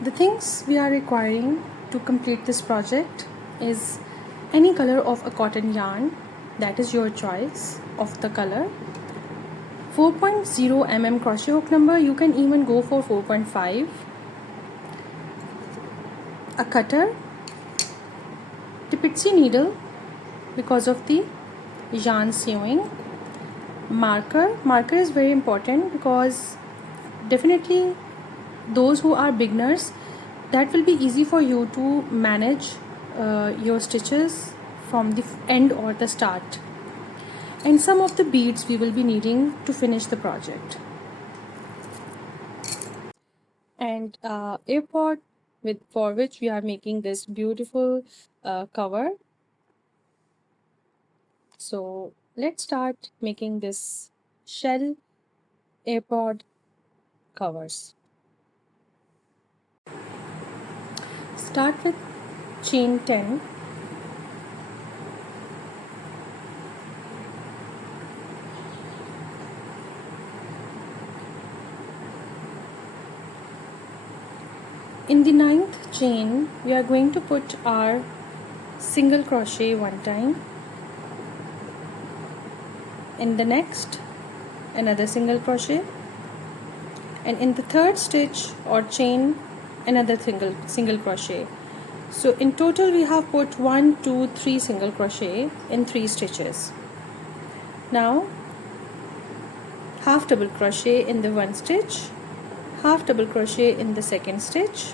The things we are requiring to complete this project is any color of a cotton yarn, that is your choice of the color, 4.0 mm crochet hook number, you can even go for 4.5, a cutter, tipitsy needle because of the yarn sewing, marker is very important because definitely those who are beginners, that will be easy for you to manage your stitches from the end or the start, and some of the beads we will be needing to finish the project, and AirPod for which we are making this beautiful cover. So let's start making this shell AirPod covers. Start with chain 10. In the 9th chain, we are going to put our single crochet one time. In the next, another single crochet, and in the 3rd stitch or chain, another single crochet. So in total we have put 1, 2, 3 single crochet in 3 stitches. Now half double crochet in the 1 stitch, half double crochet in the 2nd stitch,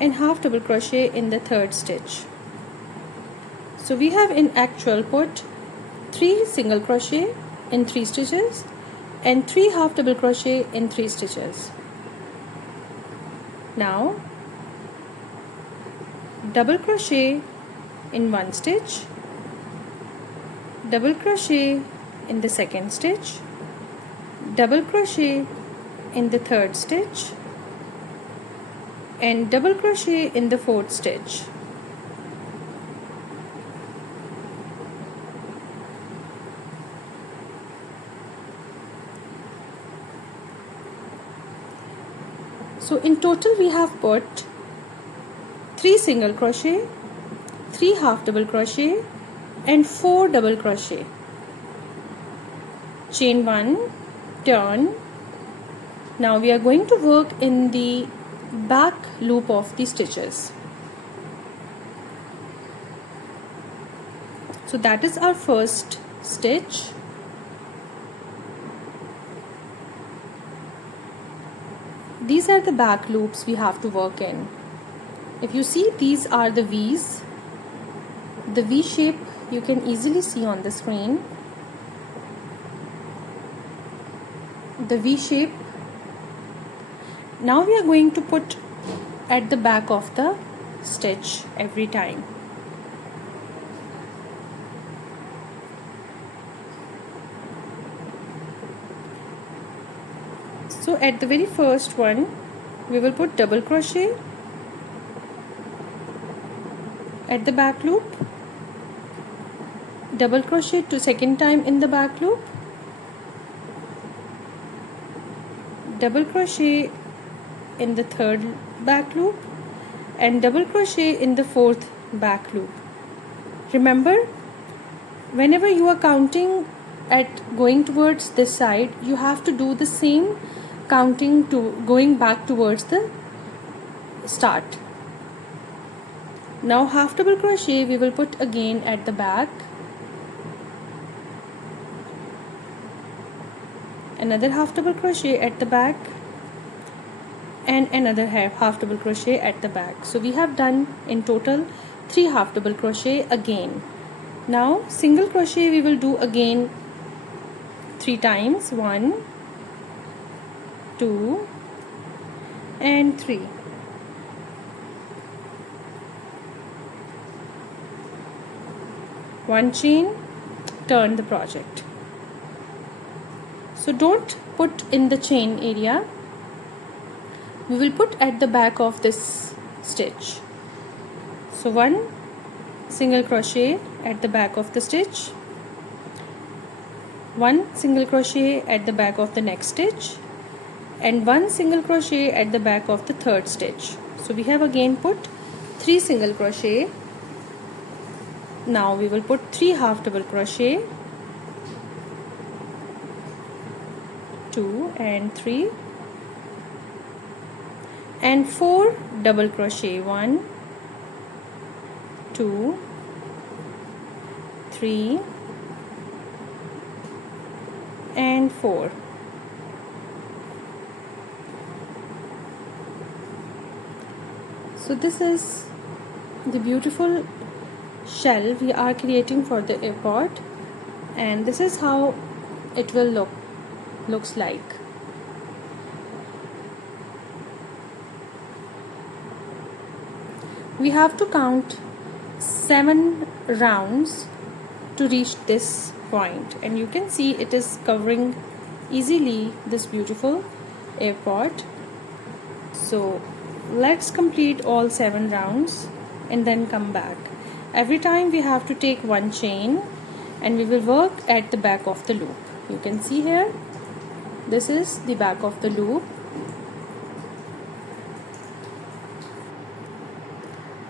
and half double crochet in the 3rd stitch. So we have in actual put 3 single crochet in 3 stitches and 3 half double crochet in 3 stitches. Now double crochet in 1 stitch, double crochet in the 2nd stitch, double crochet in the 3rd stitch, and double crochet in the 4th stitch. So in total we have put 3 single crochet, 3 half double crochet, and 4 double crochet. Chain 1, turn. Now we are going to work in the back loop of the stitches. So that is our first stitch. These are the back loops we have to work in. If you see, these are the V's. The V shape you can easily see on the screen. The V shape. Now we are going to put at the back of the stitch every time. So at the very first one, we will put double crochet at the back loop, double crochet to second time in the back loop, double crochet in the 3rd back loop, and double crochet in the 4th back loop. Remember, whenever you are counting at going towards this side, you have to do the same counting to going back towards the start. Now half double crochet we will put again at the back, another half double crochet at the back, and another half double crochet at the back. So we have done in total 3 half double crochet again. Now single crochet we will do again 3 times, 1, 2, and 3. One chain, turn the project. So don't put in the chain area, we will put at the back of this stitch. So 1 single crochet at the back of the stitch, 1 single crochet at the back of the next stitch, and 1 single crochet at the back of the third stitch. So we have again put 3 single crochet. Now we will put 3 half double crochet, 2 and 3, and 4 double crochet, 1, 2, 3 and 4. So this is the beautiful shell we are creating for the AirPod, and this is how it will looks like. We have to count 7 rounds to reach this point, and you can see it is covering easily this beautiful AirPod. So let's complete all 7 rounds and then come back. Every time we have to take 1 chain, and we will work at the back of the loop. You can see here, this is the back of the loop.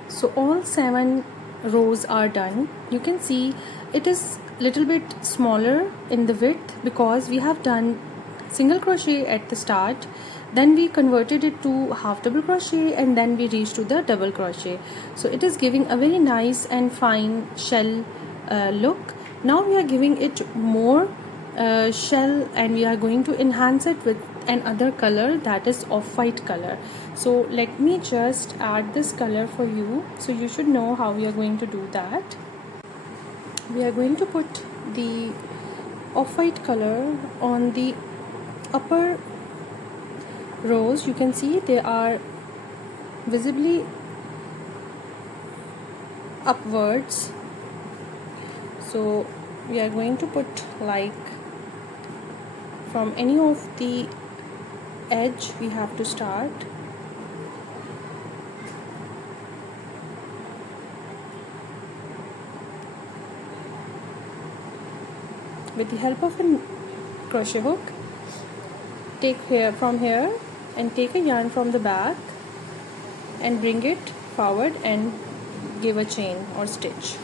So all 7 rows are done. You can see it is little bit smaller in the width because we have done single crochet at the start, then we converted it to half double crochet, and then we reached to the double crochet. So it is giving a very nice and fine shell look. Now we are giving it more shell, and we are going to enhance it with another color, that is off-white color. So let me just add this color for you, so you should know how we are going to do that. We are going to put the off-white color on the upper rows. You can see they are visibly upwards, so we are going to put like from any of the edge we have to start. With the help of a crochet hook, take from here and take a yarn from the back and bring it forward and give a chain or stitch.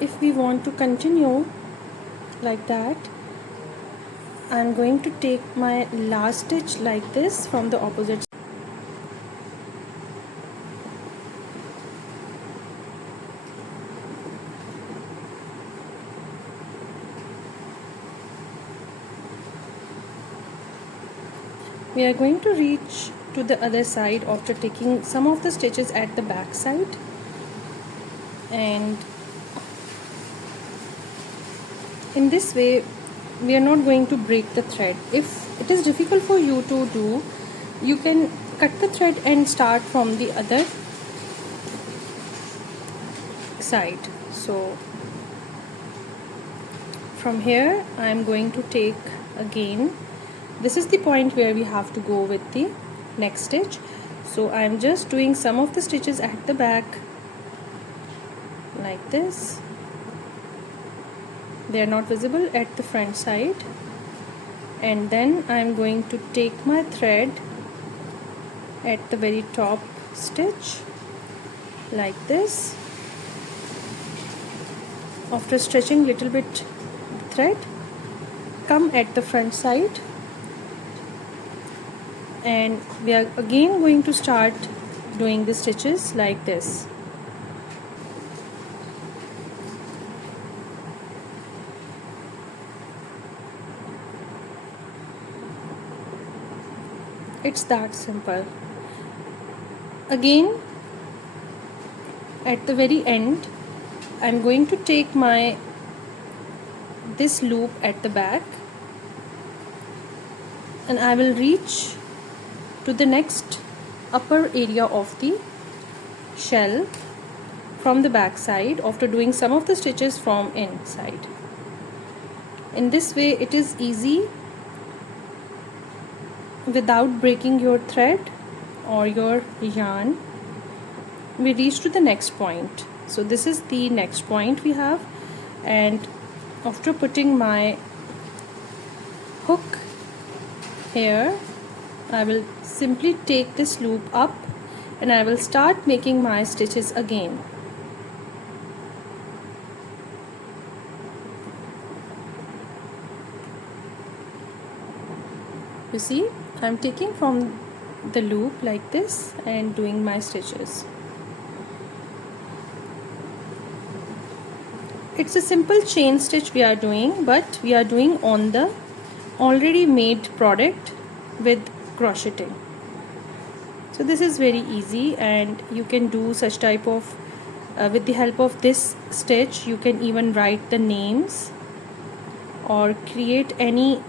If we want to continue like that, I'm going to take my last stitch like this from the opposite side. We are going to reach to the other side after taking some of the stitches at the back side, and in this way we are not going to break the thread. If it is difficult for you to do, you can cut the thread and start from the other side. So from here I am going to take again, this is the point where we have to go with the next stitch. So I am just doing some of the stitches at the back like this. They are not visible at the front side, and then I am going to take my thread at the very top stitch like this. After stretching little bit the thread, come at the front side, and we are again going to start doing the stitches like this. It's that simple. Again at the very end I'm going to take this loop at the back, and I will reach to the next upper area of the shell from the back side after doing some of the stitches from inside. In this way it is easy without breaking your thread or your yarn. We reach to the next point. So this is the next point we have, and after putting my hook here, I will simply take this loop up and I will start making my stitches again. You see, I'm taking from the loop like this and doing my stitches. It's a simple chain stitch we are doing, but we are doing on the already made product with crocheting. So this is very easy, and you can do such type of with the help of this stitch you can even write the names or create any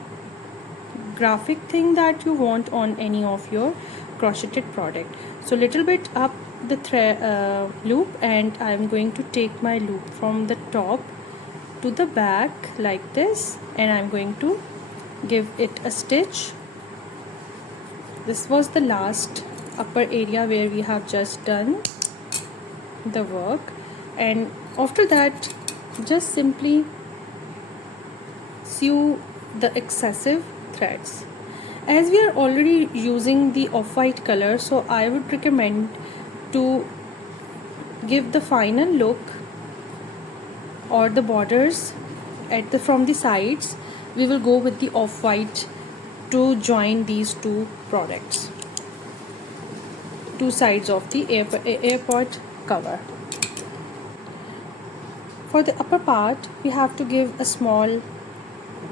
graphic thing that you want on any of your crocheted product. So little bit up the thread loop, and I'm going to take my loop from the top to the back like this, and I'm going to give it a stitch. This was the last upper area where we have just done the work, and after that just simply sew the excessive threads. As we are already using the off-white color, so I would recommend to give the final look or the borders at from the sides. We will go with the off-white to join these two products, two sides of the AirPod cover. For the upper part we have to give a small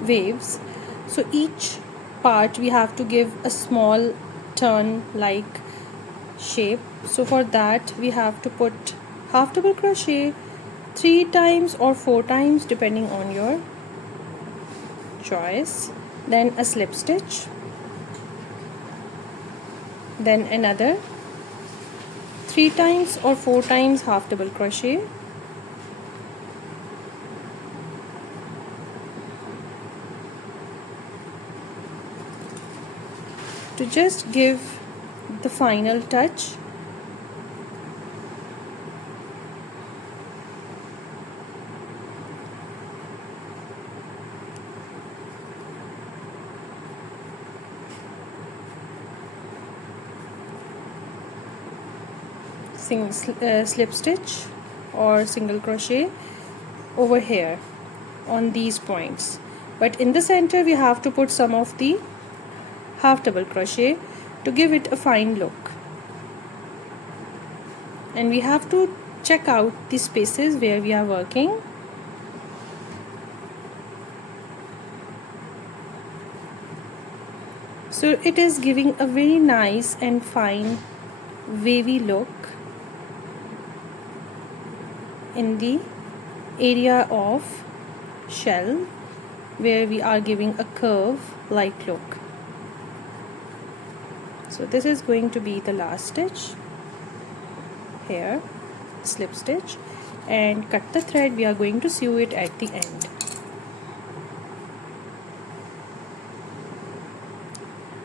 waves, so each part we have to give a small turn like shape. So for that we have to put half double crochet 3 times or 4 times depending on your choice, then a slip stitch, then another 3 times or 4 times half double crochet, to just give the final touch. Slip stitch or single crochet over here on these points, but in the center we have to put some of the half double crochet to give it a fine look, and we have to check out the spaces where we are working. So it is giving a very nice and fine wavy look in the area of shell where we are giving a curve like look. So this is going to be the last stitch here, slip stitch, and cut the thread. We are going to sew it at the end.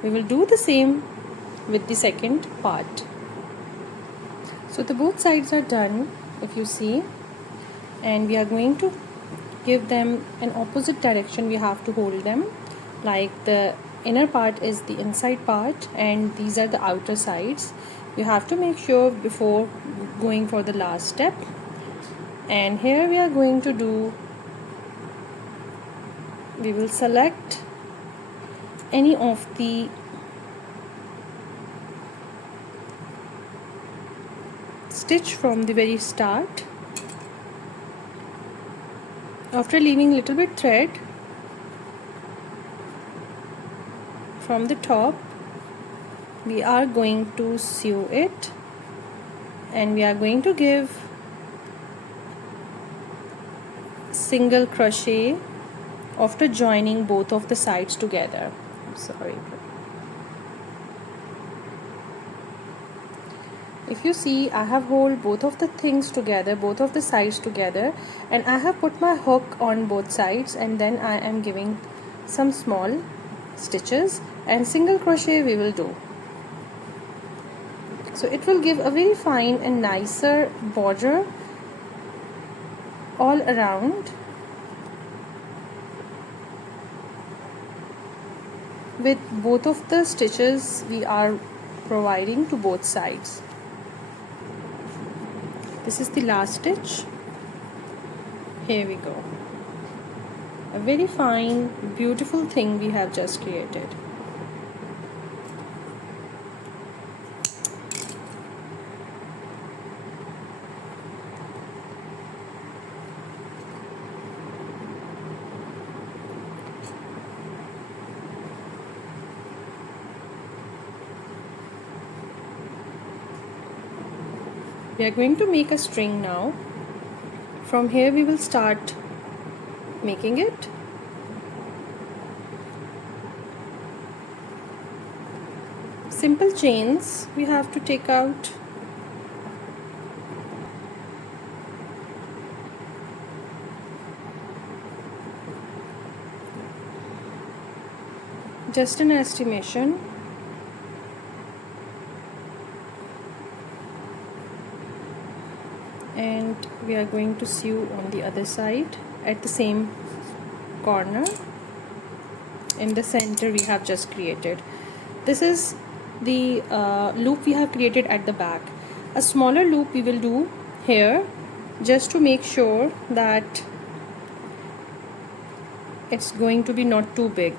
We will do the same with the second part. So the both sides are done, if you see, and we are going to give them an opposite direction. We have to hold them like the inner part is the inside part and these are the outer sides. You have to make sure before going for the last step. And here we are going to do, we will select any of the stitch from the very start. After leaving little bit thread from the top, we are going to sew it, and we are going to give single crochet after joining both of the sides together. I'm sorry. if you see, I have hold both of the things together, both of the sides together, and I have put my hook on both sides, and then I am giving some small stitches, and single crochet we will do. So it will give a very fine and nicer border all around with both of the stitches we are providing to both sides. This is the last stitch. Here we go. A very fine, beautiful thing we have just created. We are going to make a string now. From here we will start making it. Simple chains we have to take out. Just an estimation. And we are going to sew on the other side at the same corner in the center we have just created. This is the loop we have created at the back. A smaller loop we will do here just to make sure that it's going to be not too big.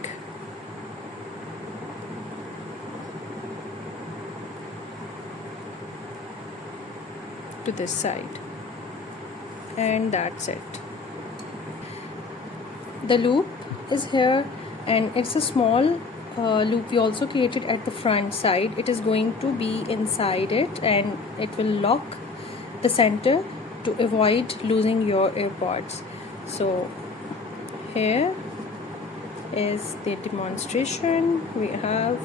To this side, and that's it. The loop is here, and it's a small loop we also created at the front side. It is going to be inside it, and it will lock the center to avoid losing your AirPods. So here is the demonstration we have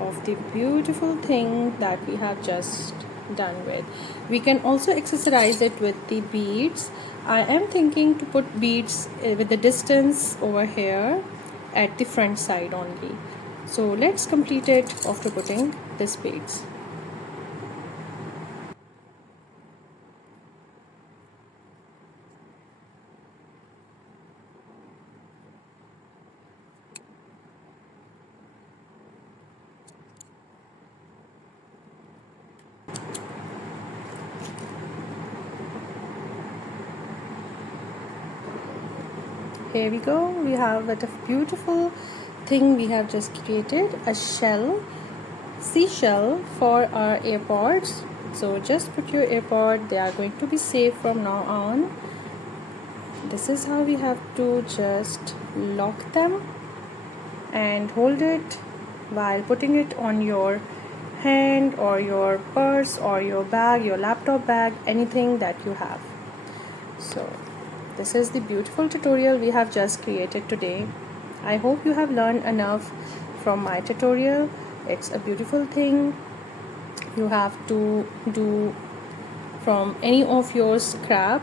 of the beautiful thing that we have just done with. We can also accessorize it with the beads. I am thinking to put beads with the distance over here at the front side only. So let's complete it after putting these beads. Here we go. We have a beautiful thing we have just created, a seashell for our AirPods. So just put your AirPod, they are going to be safe from now on. This is how we have to just lock them and hold it while putting it on your hand or your purse or your bag, your laptop bag, anything that you have. So this is the beautiful tutorial we have just created today. I hope you have learned enough from my tutorial. It's a beautiful thing you have to do from any of your scrap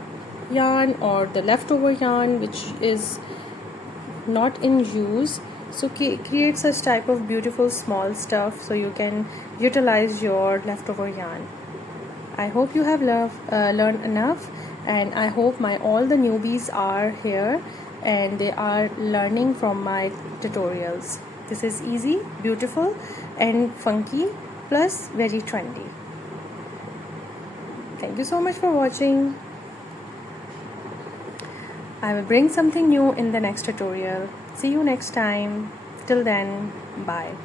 yarn or the leftover yarn which is not in use. So create such type of beautiful small stuff so you can utilize your leftover yarn. I hope you have learned enough, and I hope all the newbies are here and they are learning from my tutorials. This is easy, beautiful and funky, plus very trendy. Thank you so much for watching. I will bring something new in the next tutorial. See you next time. Till then, bye.